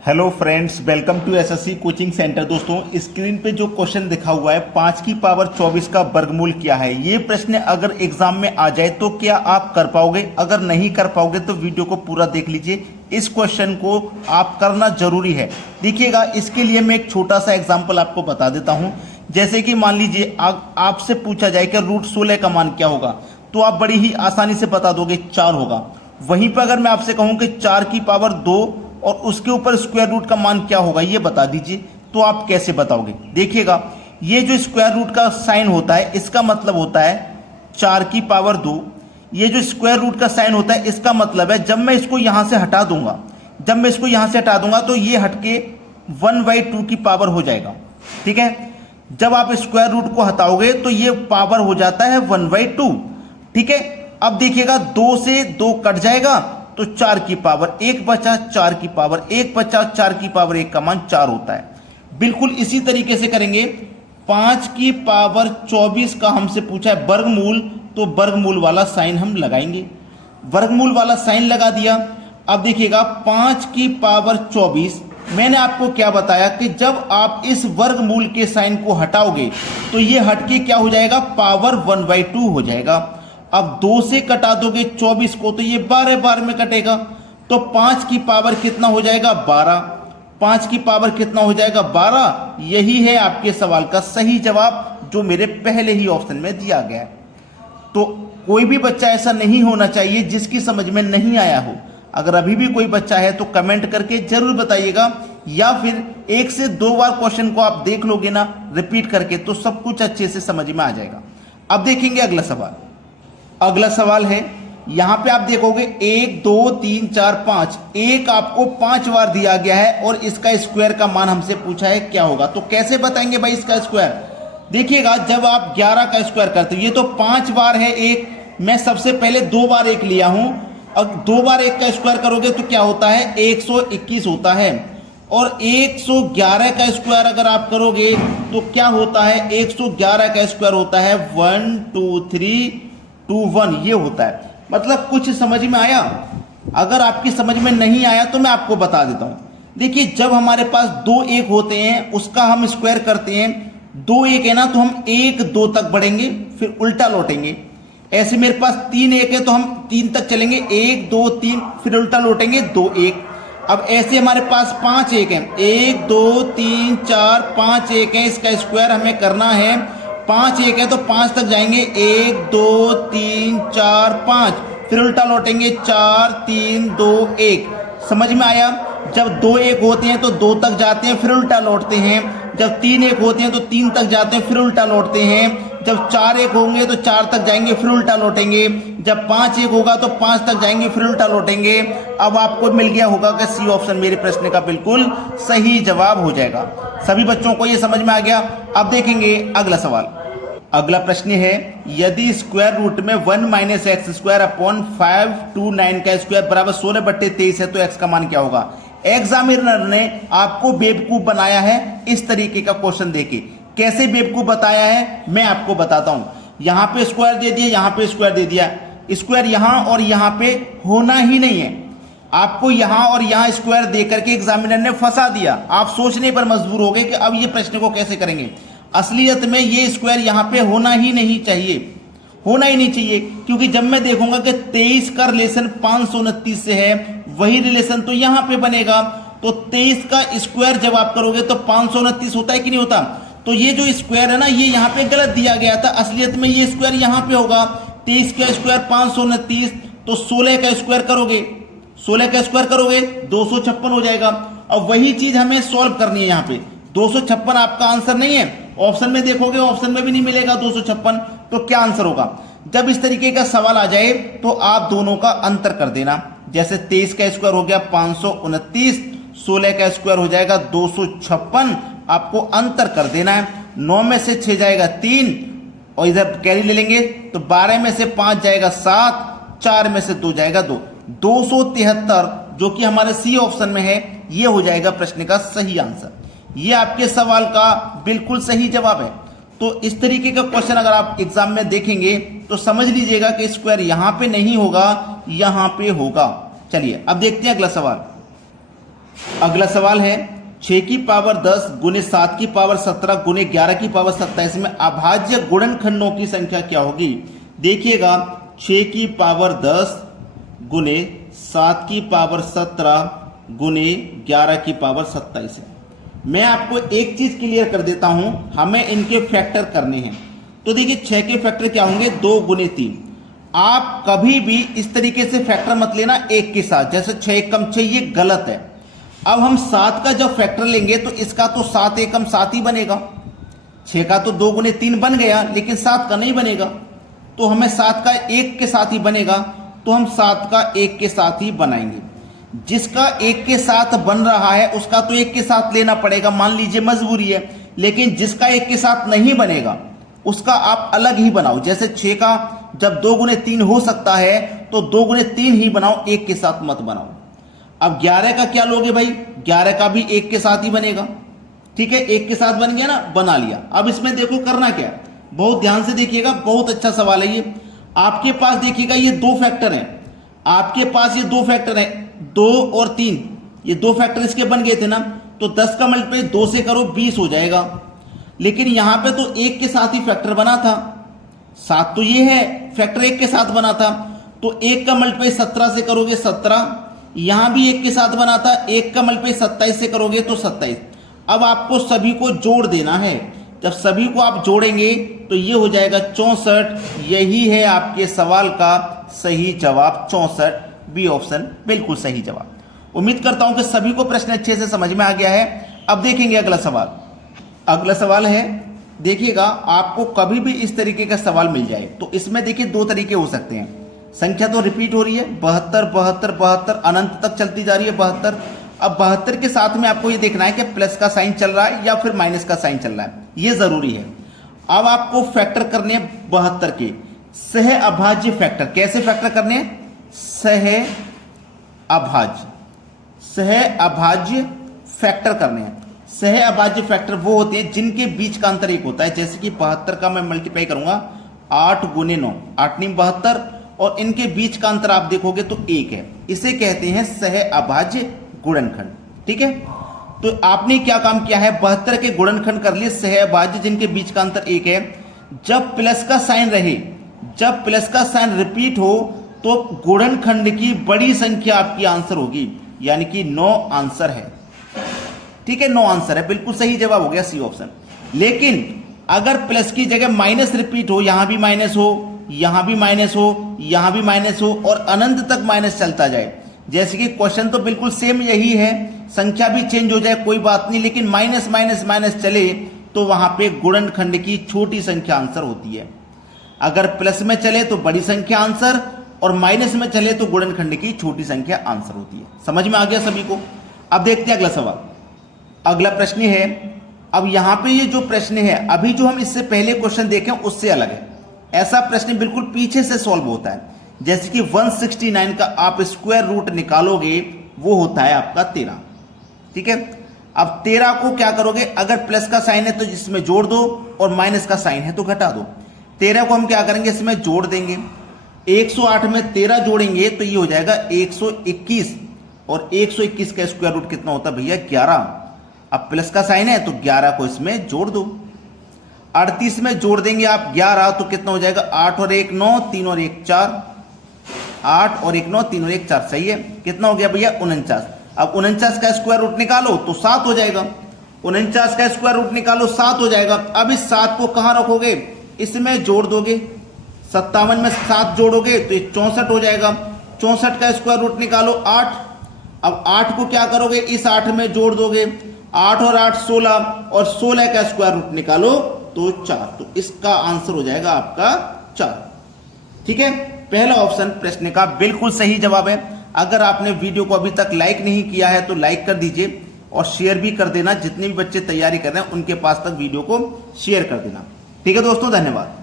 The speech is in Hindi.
Hello friends, welcome to SSC coaching centre. दोस्तों, स्क्रीन पे जो क्वेश्चन दिखा हुआ है 5 की पावर 24 का वर्गमूल क्या है, ये प्रश्न अगर एग्जाम में आ जाए तो क्या आप कर पाओगे? अगर नहीं कर पाओगे तो वीडियो को पूरा देख लीजिए। इस क्वेश्चन को आप करना जरूरी है। देखिएगा, इसके लिए मैं एक छोटा सा एग्जाम्पल आपको बता देता हूँ। जैसे कि मान लीजिए आपसे पूछा जाए कि रूट 16 का मान क्या होगा, तो आप बड़ी ही आसानी से बता दोगे 4 होगा। वहीं पर अगर मैं आपसे कहूँ कि 4 की पावर 2 और उसके ऊपर स्क्वायर रूट का मान क्या होगा, ये बता दीजिए, तो आप कैसे बताओगे? देखिएगा, ये जो स्क्वायर रूट का साइन होता है इसका मतलब होता है 4 की पावर 2। ये जो स्क्वायर रूट का साइन होता है इसका मतलब है जब मैं इसको यहां से हटा दूंगा, तो ये हटके 1/2 की पावर हो जाएगा। ठीक है, जब आप स्क्वायर रूट को हटाओगे तो ये पावर हो जाता है 1/2। ठीक है, अब देखिएगा 2 से 2 कट जाएगा तो 4 की पावर 1 बचा, 4 की पावर 1 बचा, 4 की पावर 1 का मान 4 होता है। बिल्कुल इसी तरीके से करेंगे। 5 की पावर 24 का हमसे पूछा है वर्गमूल, तो वर्गमूल वाला साइन हम लगाएंगे। वर्गमूल वाला साइन लगा दिया। अब देखिएगा 5 की पावर 24, मैंने आपको क्या बताया कि जब आप इस वर्गमूल के साइन को हटाओगे तो ये हटके क्या हो जाएगा, पावर 1/2 हो जाएगा। अब 2 से कटा दोगे 24 को तो ये 12 बार में कटेगा, तो 5 की पावर कितना हो जाएगा, 12। 5 की पावर कितना हो जाएगा, 12। यही है आपके सवाल का सही जवाब जो मेरे पहले ही ऑप्शन में दिया गया है। तो कोई भी बच्चा ऐसा नहीं होना चाहिए जिसकी समझ में नहीं आया हो। अगर अभी भी कोई बच्चा है तो कमेंट करके जरूर बताइएगा, या फिर 1 से 2 बार क्वेश्चन को आप देख लोगे ना रिपीट करके, तो सब कुछ अच्छे से समझ में आ जाएगा। अब देखेंगे अगला सवाल। अगला सवाल है, यहां पे आप देखोगे 1 2 3 4 5, एक आपको 5 बार दिया गया है और इसका स्क्वायर का मान हमसे पूछा है क्या होगा। तो कैसे बताएंगे भाई इसका स्क्वायर? देखिएगा, जब आप 11 का स्क्वायर करते हो, ये तो 5 बार है एक, मैं सबसे पहले 2 बार 1 लिया हूं। अब 2 बार 1 का स्क्वायर करोगे तो क्या होता है, 121 होता है। और 111 का स्क्वायर अगर आप करोगे तो क्या होता है, 111 का स्क्वायर होता है 1 2 3 2 1, ये होता है। मतलब कुछ समझ में आया? अगर आपकी समझ में नहीं आया तो मैं आपको बता देता हूं। देखिए, जब हमारे पास 2 1 होते हैं उसका हम स्क्वायर करते हैं, 2 1 है ना, तो हम 1 2 तक बढ़ेंगे फिर उल्टा लौटेंगे। ऐसे मेरे पास 3 1 है तो हम 3 तक चलेंगे, 1 2 3 फिर उल्टा लौटेंगे 2 1। अब ऐसे हमारे पास 5 1 है, 1 2 3 4 5 1 है, इसका स्क्वायर हमें करना है। 5 1 है तो 5 तक जाएंगे, 1 2 3 4 5 फिर उल्टा लौटेंगे 4 3 2 1। समझ में आया? जब 2 1 होते हैं तो 2 तक जाते हैं फिर उल्टा लौटते हैं। जब 3 1 होते हैं तो 3 तक जाते हैं फिर उल्टा लौटते हैं। जब 4 1 होंगे तो 4 तक जाएंगे फिर उल्टा लौटेंगे। जब 5 1 होगा तो 5 तक जाएंगे फिर उल्टा लौटेंगे। अब आपको मिल गया होगा कि सी ऑप्शन मेरे प्रश्न का बिल्कुल सही जवाब हो जाएगा। सभी बच्चों को ये समझ में आ गया? अब देखेंगे अगला सवाल। अगला प्रश्न है, यदि स्क्वायर रूट में 1 - x² अपॉन 5 2 9 का स्क्वायर बराबर 16/23 है तो x का मान क्या होगा? एग्जामिनर ने आपको बेवकूफ बनाया है इस तरीके का क्वेश्चन देके। कैसे बेवकूफ बताया है मैं आपको बताता हूं। यहां पे स्क्वायर दे दिया, यहां पे स्क्वायर दे दिया, स्क्वायर यहां और यहां पे होना ही नहीं है। आपको यहां और यहां स्क्वायर देकर के एग्जामिनर ने फंसा दिया। आप सोचने पर मजबूर हो गए कि अब ये प्रश्न को कैसे करेंगे। असलियत में ये स्क्वायर यहां पे होना ही नहीं चाहिए, होना ही नहीं चाहिए, क्योंकि जब मैं देखूंगा कि 23 का रिलेशन 529 से है, वही रिलेशन तो यहां पे बनेगा। तो 23 का स्क्वायर जब आप करोगे तो 529 होता है कि नहीं होता? तो ये जो स्क्वायर है ना, ये यहां पे गलत दिया गया था। असलियत में ये स्क्वायर यहां पे होगा। 23 का स्क्वायर 529, तो 16 का स्क्वायर करोगे, 16 का स्क्वायर करोगे 256 हो जाएगा। अब वही चीज हमें सॉल्व करनी है। यहां पे 256 आपका आंसर नहीं है। ऑप्शन में देखोगे, ऑप्शन में भी नहीं मिलेगा 256, तो क्या आंसर होगा? जब इस तरीके का सवाल आ जाए तो आप दोनों का अंतर कर देना। जैसे 23 का स्क्वायर हो गया 529, 16 का स्क्वायर हो जाएगा 256, आपको अंतर कर देना है। 9 में से 6 जाएगा 3, और इधर कैरी ले लेंगे तो 12 में से 5 जाएगा 7, 4 में से 2 जाएगा 2, 273 जो कि हमारे सी ऑप्शन में है, ये हो जाएगा प्रश्न का सही आंसर। ये आपके सवाल का बिल्कुल सही जवाब है। तो इस तरीके का क्वेश्चन अगर आप एग्जाम में देखेंगे तो समझ लीजिएगा कि स्क्वायर यहां पे नहीं होगा, यहां पे होगा। चलिए अब देखते हैं अगला सवाल। अगला सवाल है 6 की पावर 10 गुने 7 की पावर 17 गुने 11 की पावर 27 में अभाज्य गुणनखंडों की संख्या क्या होगी। देखिएगा 6 की पावर 10 गुने 7 की पावर 17 गुने 11 की पावर 27 है। मैं आपको एक चीज क्लियर कर देता हूं, हमें इनके फैक्टर करने हैं। तो देखिए 6 के फैक्टर क्या होंगे 2 गुने 3। आप कभी भी इस तरीके से फैक्टर मत लेना एक के साथ, जैसे 6 एकम 6, ये गलत है। अब हम 7 का जब फैक्टर लेंगे तो इसका तो 7 एकम 7 ही बनेगा। 6 का तो 2 गुने 3 बन गया, लेकिन 7 का नहीं बनेगा। तो हमें 7 का 1 के साथ ही बनेगा, तो हम 7 का 1 के साथ ही बनाएंगे। जिसका 1 के साथ बन रहा है उसका तो 1 के साथ लेना पड़ेगा, मान लीजिए मजबूरी है। लेकिन जिसका 1 के साथ नहीं बनेगा उसका आप अलग ही बनाओ। जैसे 6 का जब 2 गुने 3 हो सकता है तो 2 गुने 3 ही बनाओ, 1 के साथ मत बनाओ। अब 11 का क्या लोगे भाई, 11 का भी 1 के साथ ही बनेगा। ठीक है, 1 के साथ बन गया ना, बना लिया। अब इसमें देखो करना क्या है, बहुत ध्यान से देखिएगा, बहुत अच्छा सवाल है ये। आपके पास देखिएगा ये 2 फैक्टर हैं, आपके पास ये 2 फैक्टर हैं, 2 और 3, ये 2 फैक्टर इसके बन गए थे ना। तो 10 का मल्टीप्लाई 2 से करो 20 हो जाएगा। लेकिन यहां पे तो 1 के साथ ही फैक्टर बना था, 7 तो ये है फैक्टर 1 के साथ बना था। तो 1 का मल्टीप्लाई 17 से करोगे 17, यहां भी 1 के साथ बना था, 1 का मल्टीप्लाई 27 से करोगे तो 27। अब आपको सभी को जोड़ देना है। जब सभी को आप जोड़ेंगे तो ये हो जाएगा 64। यही है आपके सवाल का सही जवाब, 64, बी ऑप्शन बिल्कुल सही जवाब। उम्मीद करता हूं कि सभी को प्रश्न अच्छे से समझ में आ गया है। अब देखेंगे अगला सवाल। अगला सवाल है, देखिएगा आपको कभी भी इस तरीके का सवाल मिल जाए तो इसमें देखिए 2 तरीके हो सकते हैं। संख्या तो रिपीट हो रही है, 72 72 72 अनंत तक चलती जा रही है 72। अब 72 के साथ में आपको ये देखना है कि प्लस का साइन चल रहा है या फिर माइनस का साइन चल रहा है, ये जरूरी है। अब आपको फैक्टर करने हैं 72 के सह अभाज्य फैक्टर। कैसे फैक्टर करने हैं, सह अभाज्य फैक्टर करने हैं। सह अभाज्य फैक्टर वो होते हैं जिनके बीच का अंतर 1 होता है। जैसे कि 72 का मैं मल्टीप्लाई करूंगा 8 गुने 9, 8 9 72, और इनके बीच का अंतर आप देखोगे तो 1 है। इसे कहते हैं सह अभाज्य गुणनखंड। ठीक है, तो आपने क्या काम किया है, 72 के गुणनखंड कर लिए सह अभाज्य जिनके बीच का अंतर 1 है। जब प्लस का साइन रहे, जब प्लस का साइन रिपीट हो तो गुणनखंड की बड़ी संख्या आपकी आंसर होगी, यानी कि 9 आंसर है। ठीक है, 9 आंसर है, बिल्कुल सही जवाब हो गया सी ऑप्शन। लेकिन अगर प्लस की जगह माइनस रिपीट हो, यहां भी माइनस हो, यहां भी माइनस हो, यहां भी माइनस हो और अनंत तक माइनस चलता जाए, जैसे कि क्वेश्चन तो बिल्कुल सेम यही है, संख्या भी चेंज हो जाए कोई बात नहीं, लेकिन माइनस माइनस माइनस चले तो वहां पे गुणनखंड की छोटी संख्या आंसर होती है। अगर प्लस में चले तो बड़ी संख्या आंसर, और माइनस में चले तो गुणनखंड की छोटी संख्या आंसर होती है। समझ में आ गया सभी को। अब देखते हैं अगला सवाल। अगला प्रश्न है, अब यहां पे ये जो प्रश्न है, अभी जो हम इससे पहले क्वेश्चन देखें उससे अलग है। ऐसा प्रश्न बिल्कुल पीछे से सॉल्व होता है। जैसे कि 169 का आप स्क्वायर रूट निकालोगे, वो होता है आपका 13। ठीक है, अब 13 को क्या करोगे, अगर प्लस का साइन है तो इसमें जोड़ दो, और माइनस का साइन है तो घटा दो। 13 को हम क्या करेंगे, इसमें जोड़ देंगे। 108 में 13 जोड़ेंगे तो ये हो जाएगा 121, और 121 का स्क्वायर रूट कितना होता है भैया, 11। अब प्लस का साइन है तो 11 को इसमें जोड़ दो। 38 में जोड़ देंगे आप 11 तो कितना हो जाएगा, 8 और 1 9, 3 और 1 4, 8 और 1 9, 3 और 1 4, सही है। कितना हो गया भैया, 49। अब 49 का स्क्वायर रूट निकालो तो 7 हो जाएगा। 49 का स्क्वायर रूट निकालो 7 हो जाएगा। अब इस 7 को कहां रखोगे, इसमें जोड़ दोगे। 57 में 7 जोड़ोगे तो ये 64 हो जाएगा। 64 का स्क्वायर रूट निकालो 8। अब 8 को क्या करोगे, इस 8 में जोड़ दोगे। 8 और 8 16, और 16 का स्क्वायर रूट निकालो तो 4। तो इसका आंसर हो जाएगा आपका 4। ठीक है, पहला ऑप्शन प्रश्न का बिल्कुल सही जवाब है। अगर आपने वीडियो को अभी तक लाइक नहीं किया है तो लाइक कर दीजिए, और शेयर भी कर देना। जितने भी बच्चे तैयारी कर रहे हैं उनके पास तक वीडियो को शेयर कर देना। ठीक है दोस्तों, धन्यवाद।